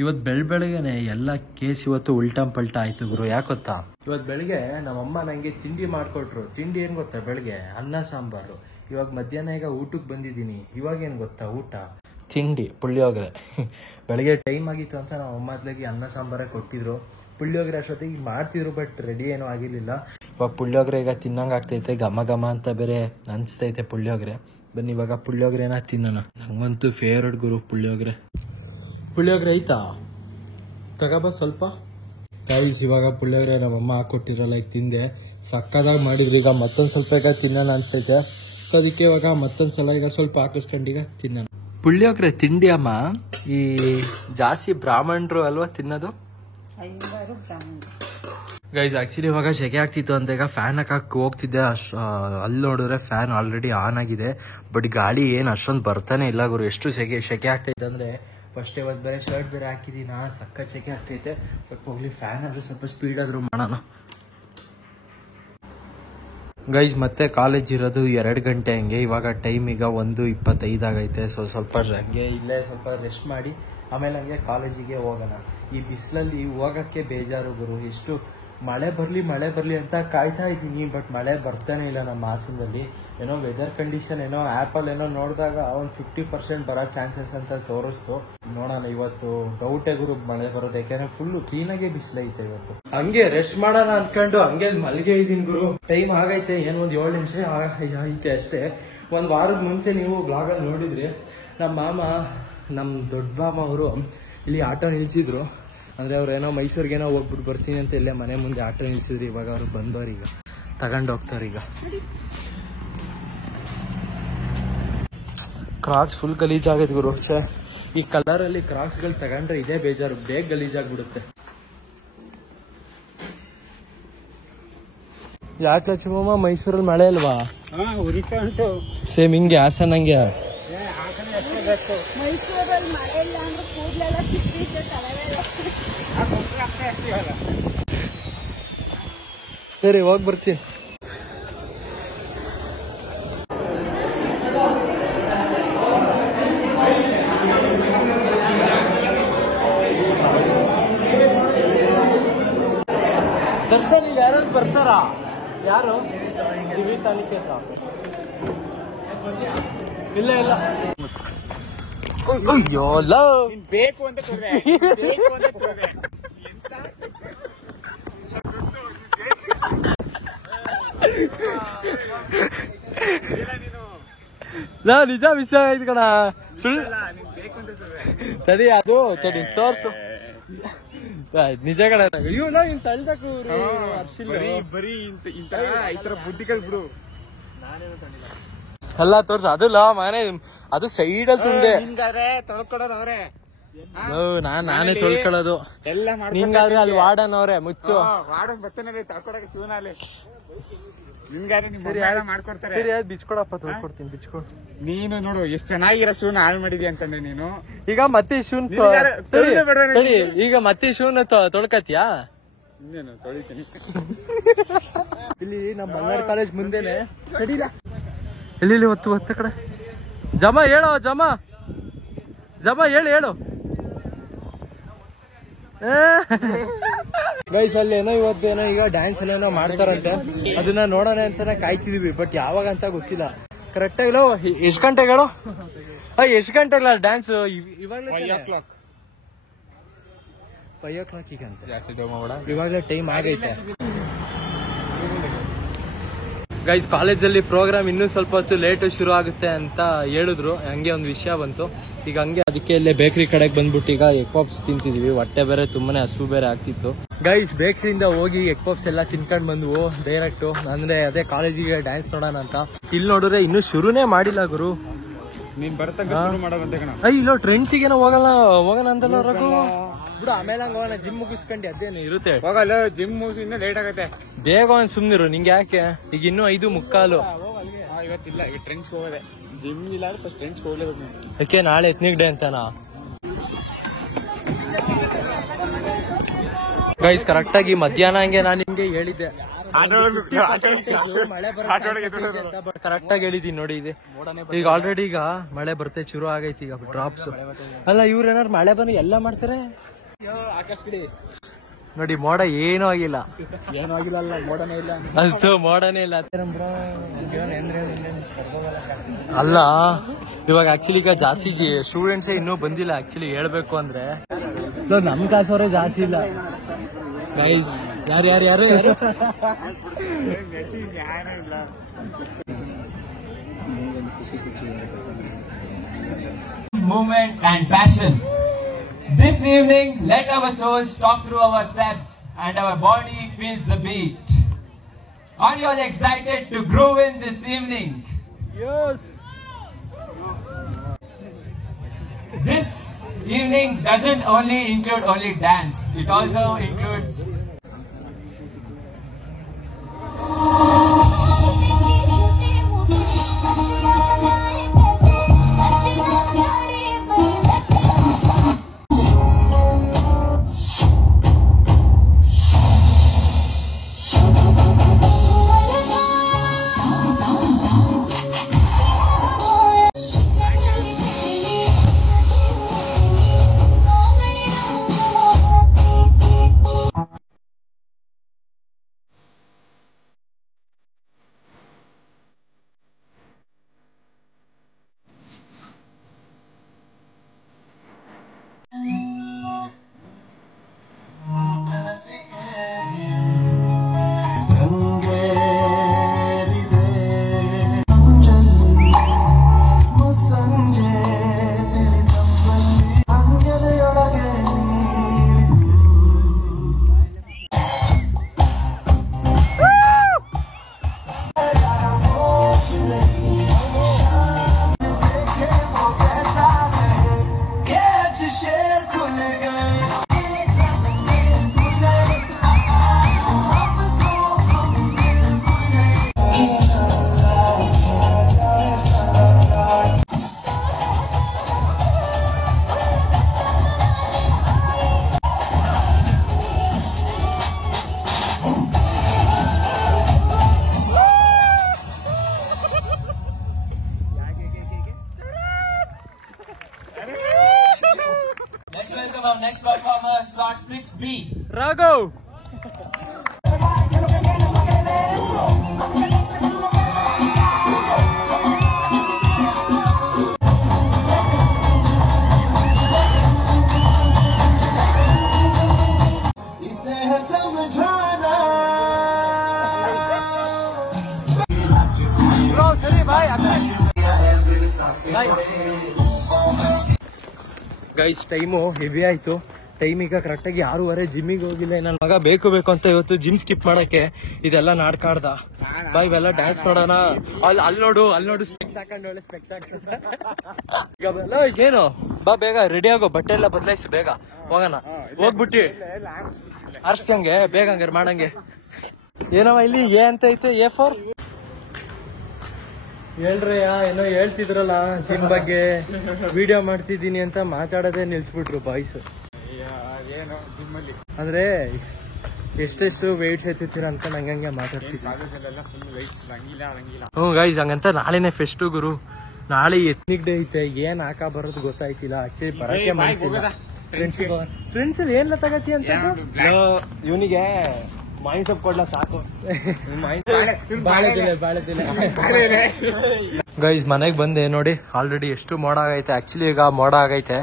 ಇವತ್ತು ಬೆಳಗ್ಗೆನೆ ಎಲ್ಲ ಕೇಸ್ ಇವತ್ತು ಉಲ್ಟಂ ಪಲ್ಟಾ ಆಯ್ತು ಗುರು. ಯಾಕೆ ಗೊತ್ತಾ, ಇವತ್ತು ಬೆಳಿಗ್ಗೆ ನಮ್ಮಮ್ಮ ನಂಗೆ ತಿಂಡಿ ಮಾಡ್ಕೊಟ್ರು. ತಿಂಡಿ ಏನ್ ಗೊತ್ತಾ, ಬೆಳಿಗ್ಗೆ ಅನ್ನ ಸಾಂಬಾರು. ಇವಾಗ ಮಧ್ಯಾಹ್ನ ಈಗ ಊಟಕ್ಕೆ ಬಂದಿದ್ದೀನಿ. ಇವಾಗ ಏನ್ ಗೊತ್ತಾ ಊಟ, ತಿಂಡಿ ಪುಳಿಯೋಗರೆ. ಬೆಳಿಗ್ಗೆ ಟೈಮ್ ಆಗಿತ್ತು ಅಂತ ನಮ್ಮ ಅಮ್ಮ ಅದ್ಲಾಗಿ ಅನ್ನ ಸಾಂಬಾರೇ ಕೊಟ್ಟಿದ್ರು. ಪುಳಿಯೋಗರೆ ಅಷ್ಟೊತ್ತಿಗೆ ಮಾಡ್ತಿದ್ರು, ಬಟ್ ರೆಡಿ ಏನೂ ಆಗಿರ್ಲಿಲ್ಲ. ಇವಾಗ ಪುಳಿಯೋಗರೆ ಈಗ ತಿನ್ನಂಗೆ ಆಗ್ತೈತೆ, ಘಮ ಘಮ ಅಂತ ಬೇರೆ ಅನಿಸ್ತೈತೆ ಪುಳಿಯೋಗರೆ. ಬನ್ನಿ ಇವಾಗ ಪುಳಿಯೋಗರೆನ ತಿನ್ನೋಣ. ನಂಗಂತೂ ಫೇವ್ರೆಟ್ ಗುರು ಪುಳಿಯೋಗರೆ. ಪುಳಿಯೋಗರೆ ಐತಾ ತಗೋಬ ಸ್ವಲ್ಪ. ಗೈಸ್ ಇವಾಗ ಪುಳಿಯೋಗರೆ ನಮ್ಮಮ್ಮ ಹಾಕೊಟ್ಟಿರಲ್ಲ, ಈಗ ತಿಂದೆ. ಸಕ್ಕದಾಗಿ ಮಾಡಿದ್ರು. ಈಗ ಮತ್ತೊಂದು ಸ್ವಲ್ಪ ಈಗ ತಿನ್ನೋಣ ಅನ್ಸೈತೆ. ಸೊ ಅದಕ್ಕೆ ಇವಾಗ ಮತ್ತೊಂದ್ಸಲ ಈಗ ಸ್ವಲ್ಪ ಹಾಕಿಸ್ಕೊಂಡು ಈಗ ತಿನ್ನೋಣ. ಪುಳಿಯೋಗರೆ ತಿಂಡಿ ಅಮ್ಮ ಈ ಜಾಸ್ತಿ ಬ್ರಾಹ್ಮಣರು ಅಲ್ವಾ ತಿನ್ನೋದು. ಗೈಸ್ ಆಕ್ಚುಲಿ ಇವಾಗ ಸೆಕೆ ಆಗ್ತಿತ್ತು ಅಂತ ಈಗ ಫ್ಯಾನ್ ಹಾಕಕ್ಕೆ ಹೋಗ್ತಿದ್ದೆ. ಅಲ್ಲಿ ನೋಡಿದ್ರೆ ಫ್ಯಾನ್ ಆಲ್ರೆಡಿ ಆನ್ ಆಗಿದೆ, ಬಟ್ ಗಾಳಿ ಏನು ಅಷ್ಟೊಂದು ಬರ್ತಾನೆ ಇಲ್ಲ ಗುರು. ಎಷ್ಟು ಸೆಕೆ ಆಗ್ತೈತೆ ಅಂದ್ರೆ, ಫಸ್ಟ್ ಇವತ್ತು ಬೇರೆ ಶರ್ಟ್ ಬೇರೆ ಹಾಕಿದೀನ, ಸಕ್ಕ ಸೆಕೆ ಆಗ್ತೈತೆ. ಸ್ವಲ್ಪ ಹೋಗ್ಲಿ ಫ್ಯಾನ್ ಆದ್ರೂ ಸ್ವಲ್ಪ ಸ್ಪೀಡ್ ಆದ್ರೂ ಮಾಡೋಣ. ಗೈಸ್ ಮತ್ತೆ ಕಾಲೇಜ್ ಇರೋದು 2 ಗಂಟೆ ಹಂಗೆ. ಇವಾಗ ಟೈಮ್ ಈಗ 1:25 ಆಗೈತೆ. ಸೊ ಸ್ವಲ್ಪ ಹಂಗೆ ಇಲ್ಲೇ ಸ್ವಲ್ಪ ರೆಸ್ಟ್ ಮಾಡಿ ಆಮೇಲೆ ಹಂಗೆ ಕಾಲೇಜಿಗೆ ಹೋಗೋಣ. ಈ ಬಿಸಿಲಲ್ಲಿ ಹೋಗಕ್ಕೆ ಬೇಜಾರು ಗುರು. ಎಷ್ಟು ಮಳೆ ಬರಲಿ ಅಂತ ಕಾಯ್ತಾ ಇದ್ದೀನಿ, ಬಟ್ ಮಳೆ ಬರ್ತಾನೆ ಇಲ್ಲ ನಮ್ಮ ಹಾಸನದಲ್ಲಿ. ಏನೋ ವೆದರ್ ಕಂಡೀಷನ್ ಏನೋ ಆ್ಯಪಲ್ಲಿ ಏನೋ ನೋಡಿದಾಗ ಒಂದು 50% ಬರೋ ಚಾನ್ಸಸ್ ಅಂತ ತೋರಿಸ್ತು. ನೋಡೋಣ, ಇವತ್ತು ಡೌಟೇ ಗುರು ಮಳೆ ಬರೋದು. ಯಾಕೆಂದ್ರೆ ಫುಲ್ಲು ಕ್ಲೀನಾಗೆ ಬಿಸಿಲೈತೆ ಇವತ್ತು. ಹಂಗೆ ರೆಸ್ಟ್ ಮಾಡೋಣ ಅನ್ಕೊಂಡು ಹಂಗೆ ಮಲ್ಗೆ ಇದೀನಿ ಗುರು. ಟೈಮ್ ಆಗೈತೆ, ಏನು ಒಂದು 7 ನಿಮಿಷ ಐತೆ ಅಷ್ಟೇ. ಒಂದು ವಾರದ ಮುಂಚೆ ನೀವು ಬ್ಲಾಗಲ್ಲಿ ನೋಡಿದ್ರಿ, ನಮ್ಮ ದೊಡ್ಡ ಮಾಮ ಅವರು ಇಲ್ಲಿ ಆಟೋ ನಿಲ್ಸಿದ್ರು. ಅಂದರೆ ಅವ್ರು ಏನೋ ಮೈಸೂರಿಗೇನೋ ಹೋಗ್ಬಿಟ್ಟು ಬರ್ತೀನಿ ಅಂತ ಇಲ್ಲೇ ಮನೆ ಮುಂದೆ ಆಟೋ ನಿಲ್ಸಿದ್ರು. ಇವಾಗ ಅವ್ರು ಬಂದವ್ರು, ಈಗ ತಗೊಂಡು ಹೋಗ್ತಾವ್ರೀಗ. ಕ್ರಾಕ್ಸ್ ಫುಲ್ ಗಲೀಜಾಗೈತೆ ಗುರು. ಈ ಕಲರಲ್ಲಿ ಕ್ರಾಕ್ಸ್ಗಳು ತಗೊಂಡ್ರೆ ಇದೇ ಬೇಜಾರು, ಬೇಗ ಗಲೀಜಾಗ್ಬಿಡುತ್ತೆ. ಯಾಕೆ ಲಕ್ಷ್ಮಮ್ಮ ಮೈಸೂರಲ್ಲಿ ಮಳೆ ಅಲ್ವಾ? ಸೇಮ್ ಹಿಂಗೆ ಹಾಸನಂಗೆ. ಸರಿ ಹೋಗಿ ಬರ್ತೀನಿ. ದರ್ಶನ್ ಯಾರು ಬರ್ತಾರ? ಯಾರು? ದಿವಿತಾನಿಕೇತ ಇಲ್ಲ. ಅಯ್ಯೋ ಬೇಕು ಅಂತ ನಿಜ ಮಿಸ್ ಆಯ್ತು ಕಣ. ಸುಳ್ಳು ತಡಿ, ಅದು ತಡಿ ತೋರ್ಸು. ನಿಜ ಕಣ. ಇವ್ನ ಇನ್ ತಳ್ದಕು ಬರೀ ಈ ತರ ಬುದ್ಧಿಗಳು ಬಿಡು. ಅಲ್ಲ ತೋರ್ಸು. ಅದಲ್ಲ ಮನೆ, ಅದು ಸೈಡಲ್ಲಿ ತುಂಡೆ. ನಾನೇ ತೊಳ್ಕೊಳ್ಳೋದು. ನಿಂಗಾದ್ರೆ ಅಲ್ಲಿ ವಾರ್ಡನ್ ಅವ್ರೆ ಮುಚ್ಚು. ವಾರ್ಡನ್ ಬರ್ತಾನೆ ತಳ್ಕೊಡಕ್ಕೆ ಶಿವನಾಲೆ. ಸರಿ ಆಯ್ತು, ಬಿಚ್ಕೊಡಪ್ಪ, ತೊಳ್ಕೊಡ್ತೀನಿ. ಬಿಚ್ಕೊಡ್. ನೀನು ನೋಡು ಎಷ್ಟು ಚೆನ್ನಾಗಿರೋ ಶಿವನ ಹಾಳು ಮಾಡಿದ್ಯಾ ಅಂತಂದ್ರೆ ನೀನು. ಈಗ ಮತ್ತೆ ಶಿವನ್ ಈಗ ಮತ್ತೆ ಶಿವನ ತೊಳ್ಕತ್ಯಾ? ಇನ್ನೇನು ತೊಳಿತೀನಿ. ಇಲ್ಲಿ ನಮ್ಮ ಬಳ್ಳಾರಿ ಕಾಲೇಜ್ ಮುಂದೆನೆ. ಇಲ್ಲಿ ಒತ್ತ ಕಡೆ ಜಮ ಹೇಳೋ, ಜಮ ಹೇಳು. ಗೈಸ್ ಅಲ್ಲಿ ಏನೋ ಇವತ್ತೇನೋ ಈಗ ಡ್ಯಾನ್ಸ್ ಎಲ್ಲ ಮಾಡ್ತಾರಂತೆ, ಅದನ್ನ ನೋಡೋಣ ಅಂತಾನೆ ಕಾಯ್ತಿದೀವಿ. ಬಟ್ ಯಾವಾಗ ಅಂತ ಗೊತ್ತಿಲ್ಲ ಕರೆಕ್ಟ್ ಆಗಿಲ್ಲ. ಎಷ್ಟು ಗಂಟೆಗೆ ಹೇಳು? ಎಷ್ಟು ಗಂಟೆಗಳ ಡ್ಯಾನ್ಸ್? ಇವಾಗ 5 o'clock ಈಗ ಅಂತ. ಇವಾಗಲೇ ಟೈಮ್ ಆಗೈತೆ. ಗೈಸ್ ಕಾಲೇಜಲ್ಲಿ ಪ್ರೋಗ್ರಾಮ್ ಇನ್ನೂ ಸ್ವಲ್ಪ ಹೊತ್ತು ಲೇಟ್ ಶುರು ಆಗುತ್ತೆ ಅಂತ ಹೇಳಿದ್ರು. ಹಂಗೆ ಒಂದು ವಿಷಯ ಬಂತು. ಈಗ ಹಂಗೆ ಅದಕ್ಕೆ ಇಲ್ಲೇ ಬೇಕರಿ ಕಡೆಗೆ ಬಂದ್ಬಿಟ್ಟು ಈಗ ಎಗ್ ಪಾಪ್ಸ್ ತಿಂತಿದೀವಿ. ಹೊಟ್ಟೆ ಬೇರೆ ತುಂಬಾನೇ ಹಸು ಬೇರೆ ಆಗ್ತಿತ್ತು. ಗೈಸ್ ಬೇಕರಿಯಿಂದ ಹೋಗಿ ಎಗ್ ಪಾಪ್ಸ್ ಎಲ್ಲ ತಿನ್ಕೊಂಡ್ ಬಂದ್ವು ಡೈರೆಕ್ಟ್. ಅಂದ್ರೆ ಅದೇ ಕಾಲೇಜಿಗೆ ಡ್ಯಾನ್ಸ್ ನೋಡೋಣ ಅಂತ. ಇಲ್ಲಿ ನೋಡಿದ್ರೆ ಇನ್ನೂ ಶುರುನೇ ಮಾಡಿಲ್ಲ ಗುರು. ನೀನ್ ಇಲ್ಲ ಟ್ರೆಂಡ್ಸಿಗೇನೋ ಹೋಗೋಣ ಅಂತಲ್ಲ ರಘು ಬಿಡು. ಆಮೇಲೆ ಹಂಗ ಹೋಗೋಣ, ಜಿಮ್ ಮುಗಿಸ್ಕೊಂಡು ಅದೇನು ಇರುತ್ತೆ. ಹೋಗಲ್ಲ, ಜಿಮ್ ಮುಗಿಸಿ ಇನ್ನೂ ಲೇಟ್ ಆಗುತ್ತೆ. ಬೇಗ ಒಂದ್ ಸುಮ್ನಿರು, ನಿಂಗೆ ಯಾಕೆ? ಈಗ ಇನ್ನೂ 5:45. ಇವತ್ತಿಲ್ಲ, ಈಗ ಟ್ರೆಂಡ್ಸ್ ಹೋಗೋದೆ. ಜಿಮ್ ಇಲ್ಲ ಫಸ್ಟ್ ಟ್ರೆಂಡ್ಸ್ ಹೋಗ್ಲೇಬೇಕು. ಯಾಕೆ ನಾಳೆ ಎತ್ನಿಕ್ ಡೇ ಅಂತನಾ? ಗೈಸ್ ಕರೆಕ್ಟ್ ಆಗಿ ಮಧ್ಯಾಹ್ನ ಹಂಗೆ ನಾನು ನಿಮ್ಗೆ ಹೇಳಿದ್ದೆ ಕರೆಕ್ಟ್ ಆಗಿ ಹೇಳಿದೀನಿ ನೋಡಿ. ಇದೆ ಈಗ ಆಲ್ರೆಡಿ ಈಗ ಮಳೆ ಬರ್ತೆ ಶುರು ಆಗೈತಿ ಈಗ ಡ್ರಾಪ್ಸ್. ಅಲ್ಲ ಇವ್ರ ಏನಾರು ಮಳೆ ಬಂದು ಎಲ್ಲ ಮಾಡ್ತಾರೆ ನೋಡಿ. ಮೋಡ ಏನೂ ಆಗಿಲ್ಲ, ಏನೂ ಆಗಿಲ್ಲ. ಅಲ್ಲ ಮೋಡನೇ ಇಲ್ಲ, ಅದು ಮೋಡನೇ ಇಲ್ಲ. ಅಲ್ಲ ಇವಾಗ ಆಕ್ಚುಲಿ ಈಗ ಜಾಸ್ತಿ ಸ್ಟೂಡೆಂಟ್ಸೇ ಇನ್ನೂ ಬಂದಿಲ್ಲ. ಆಕ್ಚುಲಿ ಹೇಳ್ಬೇಕು ಅಂದ್ರೆ ನಮ್ ಕಾಸವರೇ ಜಾಸ್ತಿ ಇಲ್ಲ ಗೈಸ್. ಯಾರು ಯಾರು ಯಾರು ಯಾರು movement and passion. This evening, let our souls talk through our steps and our body feels the beat. Are you all excited to groove in this evening? Yes. This evening doesn't only include only dance, it also includes our next performer, slot 6B. Raghav. Guys time heavy ಆಯ್ತು. Time ಈಗ ಕರೆಕ್ಟಾಗಿ 6:30. ಜಿಮ್ಮಿಗೆ ಹೋಗಿಲ್ಲ. ನನ್ನ ಮಗ ಬೇಕು ಅಂತ ಇವತ್ತು gym skip ಮಾಡಕ್ಕೆ ಇದೆಲ್ಲ ನಾಡ್ಕಾಡ್ದ. ಬಾ ಇವೆಲ್ಲ ಡ್ಯಾನ್ಸ್ ನೋಡೋಣ. ಅಲ್ಲಿ ನೋಡು ಸ್ಪೆಕ್ಸ್ ಹಾಕೊಂಡು ಒಳ್ಳೆ ಸ್ಪೆಕ್ಸ್ ಹಾಕೊಂಡು ಏನು ಬಾ ಬೇಗ ರೆಡಿ ಆಗೋ. ಬಟ್ಟೆ ಎಲ್ಲ ಬದಲಾಯಿಸಿ ಬೇಗ ಹೋಗೋಣ. ಹೋಗ್ಬಿಟ್ಟಿ ಅರ್ಸ್ದಂಗೆ ಬೇಗ ಹಂಗಾರೆ ಮಾಡಂಗೆ. ಏನವ ಇಲ್ಲಿ ಎ ಅಂತ ಐತೆ, A4 ಹೇಳ್ರಯ್ಯ. ಏನೋ ಹೇಳ್ತಿದ್ರಲ್ಲ ಜಿಮ್ ಬಗ್ಗೆ, ವಿಡಿಯೋ ಮಾಡ್ತಿದ್ದೀನಿ ಅಂತ ಮಾತಾಡೋದೇ ನಿಲ್ಸ್ಬಿಟ್ರು ಬಾಯ್ಸ್. ಅಂದ್ರೆ ಎಷ್ಟೆಷ್ಟು ವೆಯ್ಟ್ಸ್ ಎತ್ತಿರ್ತೀರ ಅಂತ ನಂಗೆ ಮಾತಾಡ್ತಿದ್ರು. ಗೈಸ್ ಹಂಗಂತ ನಾಳೆನೆ ಫೆಸ್ಟ್ ಗುರು. ನಾಳೆ ಎತ್ನಿಕ್ ಡೇ ಐತೆ. ಏನ್ ಹಾಕ ಬರೋದು ಗೊತ್ತಾಯ್ತಿಲ್ಲ. ಆಕ್ಚುಲಿ ಬರಕ್ಕೆ ಮನ್ಸಿಲ್ಲ. ಫ್ರೆಂಡ್ಸ್ ಏನ್ ತಗತಿ ಅಂತ ಇವನಿಗೆ ಮಾಯಿನ್ ಸೊಪ್ಪು ಕೊಡ್ಲ ಸಾಕು. ಗೈಸ್ ಮನೆಗೆ ಬಂದೆ ನೋಡಿ. ಆಲ್ರೆಡಿ ಎಷ್ಟು ಮೋಡ ಆಗೈತೆ. ಆಕ್ಚುಲಿ ಈಗ ಮೋಡ ಆಗೈತೆ.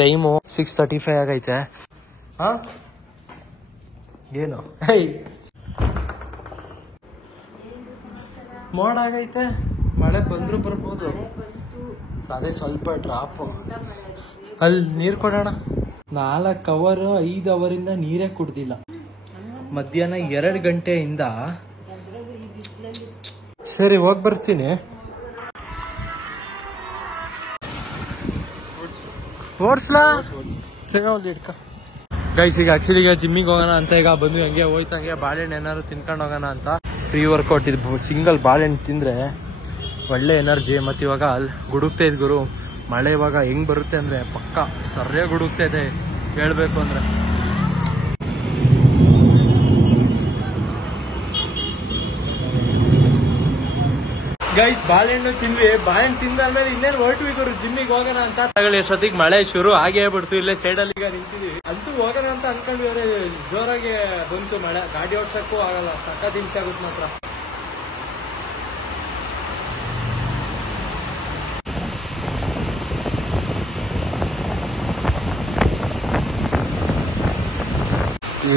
ಟೈಮು 6:35 ಆಗೈತೆ. ಏನು ಮೋಡ ಆಗೈತೆ. ಮಳೆ ಬಂದ್ರು ಬರ್ಬೋದು. ಅದೇ ಸ್ವಲ್ಪ ಡ್ರಾಪ್. ಅಲ್ಲಿ ನೀರ್ ಕೊಡೋಣ. 4 ಅವರ್ 5 ಅವರಿಂದ ನೀರೇ ಕುಡ್ದಿಲ್ಲ. ಮಧ್ಯಾಹ್ನ 2 ಗಂಟೆಯಿಂದ. ಸರಿ ಹೋಗಿ ಬರ್ತೀನಿ. ಓಡಿಸ್ಲಾ ಇಡ್ಕ. ಗೈಸ್ ಈಗ ಆಕ್ಚುಲಿ ಈಗ ಜಿಮ್ಮಿಗೆ ಹೋಗೋಣ ಅಂತ ಈಗ ಬಂದು ಹಂಗೆ ಹೋಯ್ತಂಗೆ ಬಾಳೆಹಣ್ಣು ಏನಾದ್ರು ತಿನ್ಕೊಂಡು ಹೋಗೋಣ ಅಂತ. ಪ್ರೀ ವರ್ಕೌಟ್ ಇದು ಸಿಂಗಲ್ ಬಾಳೆಹಣ್ಣು ತಿಂದರೆ ಒಳ್ಳೆ ಎನರ್ಜಿ. ಮತ್ತು ಇವಾಗ ಅಲ್ಲಿ ಗುಡುಕ್ತಾ ಇದ್ ಗುರು. ಮಳೆ ಇವಾಗ ಹೆಂಗ್ ಬರುತ್ತೆ ಅಂದರೆ ಪಕ್ಕ ಸರಿಯಾಗಿ ಗುಡುಕ್ತಾ ಇದೆ ಹೇಳ್ಬೇಕು ಅಂದರೆ. ಗೈಸ್ ಬಾಳೆಹಣ್ಣು ತಿಂದ್ವಿ. ಬಾಳೆಹಣ್ಣು ತಿಂದಾದ್ಮೇಲೆ ಇನ್ನೇನು ಹೊರಟ್ವಿ ಗುರು ಜಿಮ್ಮಿಗೆ ಹೋಗೋಣ ಅಂತ. ಎಷ್ಟೊತ್ತಿಗೆ ಮಳೆ ಶುರು ಆಗೇ ಬಿಡ್ತು. ಇಲ್ಲೇ ಸೈಡಲ್ಲಿ ಈಗ ನಿಂತಿದೀವಿ. ಅಂತೂ ಹೋಗೋಣ ಅಂತ ಅನ್ಕೊಂಡ್ವಿ, ಜೋರಾಗಿ ಬಂತು ಮಳೆ. ಗಾಡಿ ಓಡ್ಸಕ್ಕೂ ಆಗಲ್ಲ, ಸಖತ್ ಹಿಂಸೆ ಆಗುತ್ತೆ ಮಾತ್ರ.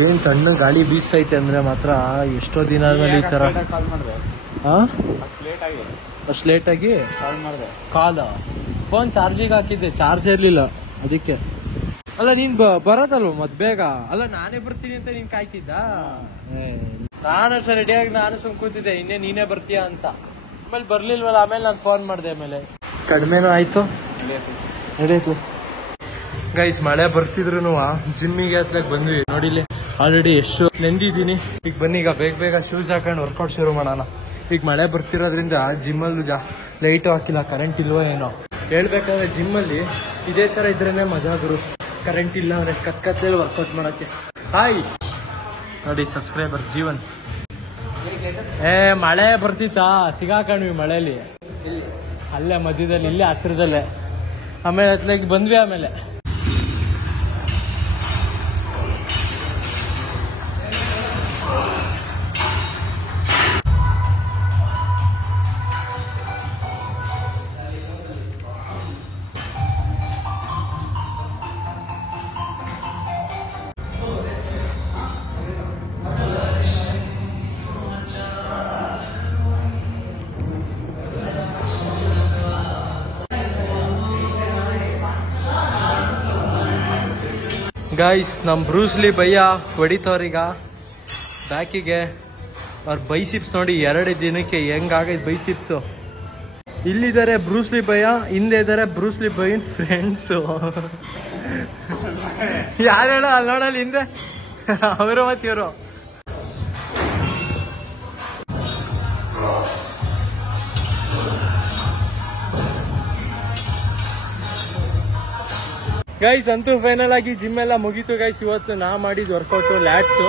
ಏನ್ ತಣ್ಣ ಗಾಳಿ ಬೀಸೈತೆ ಅಂದ್ರೆ ಮಾತ್ರ ಎಷ್ಟೋ ದಿನ ಆದ್ಮೇಲೆ ಈ ತರ. ಅಷ್ಟು ಲೇಟ್ ಆಗಿ ಕಾಲ ಫೋನ್ ಚಾರ್ಜಿಗೆ ಹಾಕಿದ್ದೆ, ಚಾರ್ಜ್ ಇರ್ಲಿಲ್ಲ ಅದಕ್ಕೆ. ಅಲ್ಲ ನೀನ್ ಬರೋದಲ್ವ ಮತ್ ಬೇಗ. ಅಲ್ಲ ನಾನೇ ಬರ್ತೀನಿ ಅಂತ ನೀನ್ ಕಾಯ್ತಿದ್ದ. ನಾನು ಅಷ್ಟೇ ರೆಡಿಯಾಗಿ ನಾನು ಸುಮ್ ಕೂತಿದ್ದೆ, ಇನ್ನೇ ನೀನೇ ಬರ್ತೀಯ ಅಂತ. ಆಮೇಲೆ ಬರ್ಲಿಲ್ವಲ್ಲ, ಆಮೇಲೆ ನಾನು ಫೋನ್ ಮಾಡ್ದೆ. ಆಮೇಲೆ ಕಡಿಮೆನೂ ಆಯ್ತು, ನಡೆಯಿತು. ಗೈಸ್ ಮಳೆ ಬರ್ತಿದ್ರು ಜಿಮ್ಮಿಗೆ ಹತ್ಲಕ್ ಬಂದ್ವಿ. ನೋಡಿಲಿ ಆಲ್ರೆಡಿ ಎಷ್ಟು ನೆಂದಿದ್ದೀನಿ. ಈಗ ಬನ್ನಿ, ಈಗ ಬೇಗ ಬೇಗ ಶೂಸ್ ಹಾಕೊಂಡು ವರ್ಕೌಟ್ ಶುರು ಮಾಡೋಣ. ಈಗ ಮಳೆ ಬರ್ತಿರೋದ್ರಿಂದ ಜಿಮ್ಮಲ್ಲೂ ಲೈಟು ಹಾಕಿಲ್ಲ, ಕರೆಂಟ್ ಇಲ್ವೋ ಏನೋ. ಹೇಳ್ಬೇಕಾದ್ರೆ ಜಿಮ್ಮಲ್ಲಿ ಇದೇ ತರ ಇದ್ರೇನೆ ಮಜಾ ಗುರು. ಕರೆಂಟ್ ಇಲ್ಲ ಅಂದ್ರೆ ಕತ್ಕತ್ತಲ್ಲಿ ವರ್ಕೌಟ್ ಮಾಡಕ್ಕೆ. ಹಾಯ್ ನೋಡಿ ಸಬ್ಸ್ಕ್ರೈಬರ್ ಜೀವನ್. ಮಳೆ ಬರ್ತಿತ್ತಾ, ಸಿಗಾಕೊಂಡ್ವಿ ಮಳೆಯಲ್ಲಿ. ಅಲ್ಲೇ ಮಧ್ಯದಲ್ಲಿ, ಇಲ್ಲೇ ಹತ್ರದಲ್ಲೇ. ಆಮೇಲೆ ಹತ್ಲಾಗಿ ಬಂದ್ವಿ. ಆಮೇಲೆ ಗೈಸ್ ನಮ್ ಬ್ರೂಸ್ಲಿ ಭಯ್ಯ ಹೊಡಿತವ್ರೀಗ ಬ್ಯಾಕಿಗೆ. ಅವ್ರ ಬೈಸಿಪ್ಸ್ ನೋಡಿ 2 ದಿನಕ್ಕೆ ಹೆಂಗಾಗೈತೆ ಬೈಸಿಪ್ಸು. ಇಲ್ಲಿದ್ದಾರೆ ಬ್ರೂಸ್ಲಿ ಭಯ್ಯ, ಹಿಂದೆ ಇದ್ದಾರೆ ಬ್ರೂಸ್ಲಿ ಭಯ್ಯನ್ ಫ್ರೆಂಡ್ಸು. ಯಾರು ಹೇಳೋ ಅಲ್ಲಿ ನೋಡಲ್ಲಿ ಹಿಂದೆ, ಅವರು ಮತ್ತೆ ಇವರು. ಗೈಸ್ ಅಂತೂ ಫೈನಲ್ ಆಗಿ ಜಿಮ್ ಎಲ್ಲ ಮುಗೀತು ಗೈಸ್. ಇವತ್ತು ನಾ ಮಾಡಿದ್ ವರ್ಕೌಟ್ ಲ್ಯಾಟ್ಸು,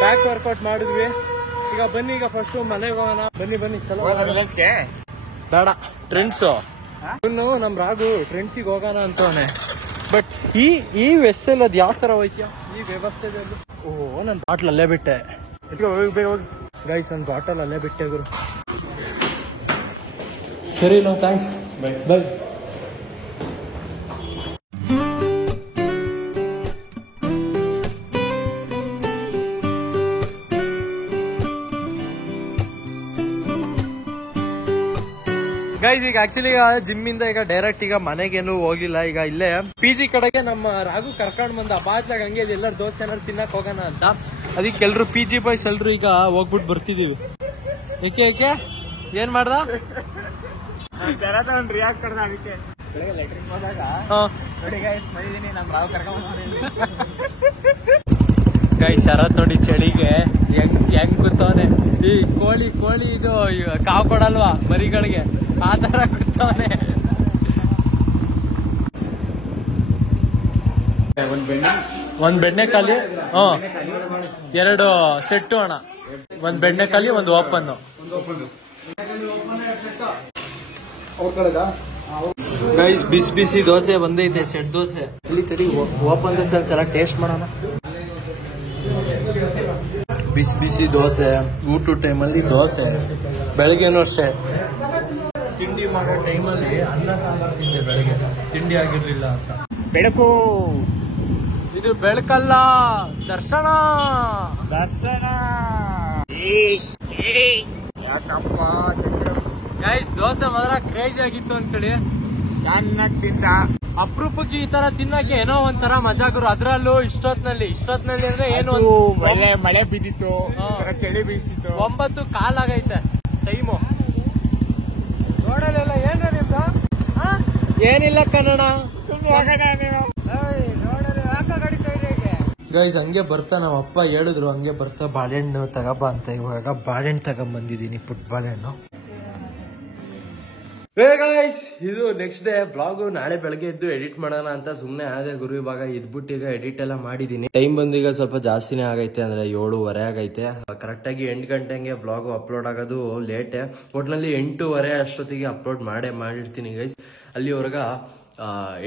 ಬ್ಯಾಕ್ ವರ್ಕೌಟ್ ಮಾಡಿದ್ವಿ. ಈಗ ಬನ್ನಿ, ಈಗ ಫಸ್ಟ್ ಮನೆಗೆ ಹೋಗೋಣ. ಬನ್ನಿ ಚಲೋ. ಬೇಡ ಟ್ರೆಂಡ್ಸು ಇನ್ನು ನಮ್ ರಾಗು ಟ್ರೆಂಡ್ಸಿಗೆ ಹೋಗೋಣ ಅಂತವನೆ. ಬಟ್ ಈ ವೆಸ್ಸಲ್ಲಿ ಅದು ಯಾವ ತರ ಹೋಯ್ತೀಯ ಈ ವ್ಯವಸ್ಥೆದಲ್ಲಿ? ಓ ನನ್ ಬಾಟ್ಲ್ ಅಲ್ಲೇ ಬಿಟ್ಟೆ. ಗೈಸ್ ನನ್ ಬಾಟಲ್ ಅಲ್ಲೇ ಬಿಟ್ಟೆ ಗುರು. ಸರಿ ನೋ ಥ್ಯಾಂಕ್ಸ್, ಬೈ. ಗೈಸ್ ಈಗ ಆಕ್ಚುಲಿ ಜಿಮ್ ಇಂದ ಈಗ ಡೈರೆಕ್ಟ್ ಈಗ ಮನೆಗೇನು ಹೋಗಿಲ್ಲ. ಈಗ ಇಲ್ಲೇ PG ಕಡೆಗೆ ನಮ್ಮ ರಾಗು ಕರ್ಕೊಂಡ್ ಬಂದ. ಬಾತ್ಲಾಗ ಹಂಗೆ ಎಲ್ಲರೂ ದೋಸೆ ಏನಾದ್ರು ತಿನ್ನಕ್ ಹೋಗೋಣ ಅಂತ. ಅದಕ್ಕೆ ಎಲ್ರು PG ಬಾಯ್ಸ್ ಎಲ್ರು ಈಗ ಹೋಗ್ಬಿಟ್ಟು ಬರ್ತಿದೀವಿ. ಏಕೆ ಏನ್ ಮಾಡ್ದ? ರಿಯಾಕ್ಟ್ ಮಾಡ್ದ ಅದಕ್ಕೆ. ಬೆಳಗ್ಗೆ ಲೆಟ್ರಿಕ್ ಹೋದಾಗ ನೋಡಿ ಗೈಸ್ ಬಂದಿದ್ದೀನಿ, ನಮ್ ರಾವ್ ಕರ್ಕೊಂಡ್. ಗೈಸ್ ಶರತ್ ನೋಡಿ ಚಳಿಗೆ ಹೆಂಗ್ ಕೂತವನೆ. ಈ ಕೋಳಿ ಇದು ಕಾವು ಕೊಡಲ್ವಾ ಮರಿಗಳಿಗೆ, ಆ ತರ ಕೂತವನೆ. ಒಂದ್ ಬೆಣ್ಣೆಕಾಲಿ 2 ಸೆಟ್ಟು ಅಣ್ಣ. ಒಂದ್ ಬೆಣ್ಣೆಕಾಲಿ, ಒಂದು ಓಪನ್. ಗೈಸ್ ಬಿಸಿ ದೋಸೆ ಬಂದೈತೆ, ಸೆಟ್ ದೋಸೆ. ಇಲ್ಲಿ ತಡಿ ಓಪನ್ ದೋಸೆ ಒಂದ್ಸಲ ಟೇಸ್ಟ್ ಮಾಡೋಣ. ಬಿಸಿ ದೋಸೆ ಊಟ ಟೈಮಲ್ಲಿ ದೋಸೆ. ಬೆಳಗ್ಗೆನೂ ಅಷ್ಟೇ ತಿಂಡಿ ಮಾಡೋ ಟೈಮಲ್ಲಿ ಅನ್ನ ಸಾಂಬಾರು ತಿಂದೆ. ಬೆಳಗ್ಗೆ ತಿಂಡಿ ಆಗಿರ್ಲಿಲ್ಲ ಅಂತ. ಬೆಳಕು ಇದು ಬೆಳಕಲ್ಲ, ದರ್ಶನ. ಯಾಕಪ್ಪ ಗೈಸ್ ದೋಸೆ ಮಾತ್ರ ಕ್ರೇಜಿ ಆಗಿತ್ತು ಅನ್ಕೊಳ್ಳಿ. ತಿಂದ ಅಪರೂಪಕ್ಕೆ ಈ ತರ ತಿನ್ನಕ್ಕೆ ಏನೋ ಒಂಥರ ಮಜಾ ಗುರು. ಅದ್ರಲ್ಲೂ ಇಷ್ಟೊತ್ನಲ್ಲಿ ಅಂದ್ರೆ ಏನು ಮಳೆ ಬಿದ್ದಿತ್ತು, ಚಳಿ ಬೀಸಿತ್ತು. 9 ಕಾಲಾಗೈತೆ ಟೈಮು. ನೋಡಲಿಲ್ಲ ಏನ ನಿಮ್ದು? ಏನಿಲ್ಲ ಕನ್ನಡ. ಗೈಸ್ ಹಂಗೆ ಬರ್ತಾ ನಮ್ಮ ಅಪ್ಪ ಹೇಳಿದ್ರು, ಹಂಗೆ ಬರ್ತಾ ಬಾಳೆಹಣ್ಣು ತಗಬ ಅಂತ. ಇವಾಗ ಬಾಳೆಹಣ್ಣು ತಗೊಂಡ್ ಬಂದಿದ್ದೀನಿ, ಪುಟ್ ಬಾಳೆಹಣ್ಣು. ಗೈಸ್ ಇದು ನೆಕ್ಸ್ಟ್ ಡೇ ವ್ಲಾಗು. ನಾಳೆ ಬೆಳಗ್ಗೆ ಎದ್ದು ಎಡಿಟ್ ಮಾಡೋಣ ಅಂತ ಸುಮ್ಮನೆ ಆದೆ ಗುರು. ಇವಾಗ ಇದ್ಬಿಟ್ಟು ಈಗ ಎಡಿಟ್ ಎಲ್ಲ ಮಾಡಿದೀನಿ. ಟೈಮ್ ಬಂದೀಗ ಸ್ವಲ್ಪ ಜಾಸ್ತಿನೇ ಆಗೈತೆ, ಅಂದ್ರೆ 7:30 ಆಗೈತೆ. ಕರೆಕ್ಟಾಗಿ 8 ಗಂಟೆಗೆ ವ್ಲಾಗು ಅಪ್ಲೋಡ್ ಆಗೋದು ಲೇಟೆ. ಒಟ್ನಲ್ಲಿ 8:30 ಅಷ್ಟೊತ್ತಿಗೆ ಅಪ್ಲೋಡ್ ಮಾಡಿರ್ತೀನಿ ಗೈಸ್. ಅಲ್ಲಿವರೆಗ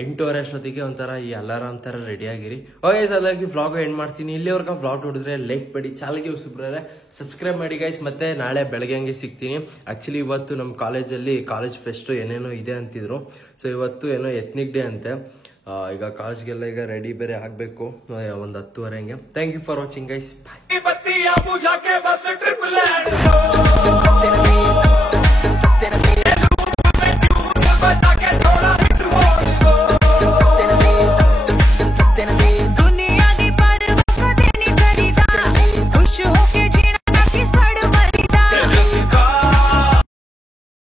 8:30 ಅಷ್ಟೊತ್ತಿಗೆ ಒಂಥರ ಈ ಅಲಾರಾಮ್ ತರ ರೆಡಿ ಆಗಿರಿ. ಓಕೆ ಅದಾಗಿ ವ್ಲಾಗ್ ಎಂಡ್ ಮಾಡ್ತೀನಿ. ಇಲ್ಲಿವರೆಗೆ ವ್ಲಾಗ್ ನೋಡಿದ್ರೆ ಲೈಕ್ ಮಾಡಿ, ಚಾನಲ್ಗೆ ಹೊಸಬ್ರೆ ಸಬ್ಸ್ಕ್ರೈಬ್ ಮಾಡಿ ಗೈಸ್. ಮತ್ತೆ ನಾಳೆ ಬೆಳಗ್ಗೆ ಹಂಗೆ ಸಿಗ್ತೀನಿ. ಆಕ್ಚುಲಿ ಇವತ್ತು ನಮ್ಮ ಕಾಲೇಜಲ್ಲಿ ಕಾಲೇಜ್ ಫೆಸ್ಟ್ ಏನೇನೋ ಇದೆ ಅಂತಿದ್ರು. ಸೊ ಇವತ್ತು ಏನೋ ಎತ್ನಿಕ್ ಡೇ ಅಂತೆ. ಈಗ ಕಾಲೇಜ್ಗೆಲ್ಲ ಈಗ ರೆಡಿ ಬೇರೆ ಆಗ್ಬೇಕು 10:30 ಹಂಗೆ. Thank you for watching guys. Bye.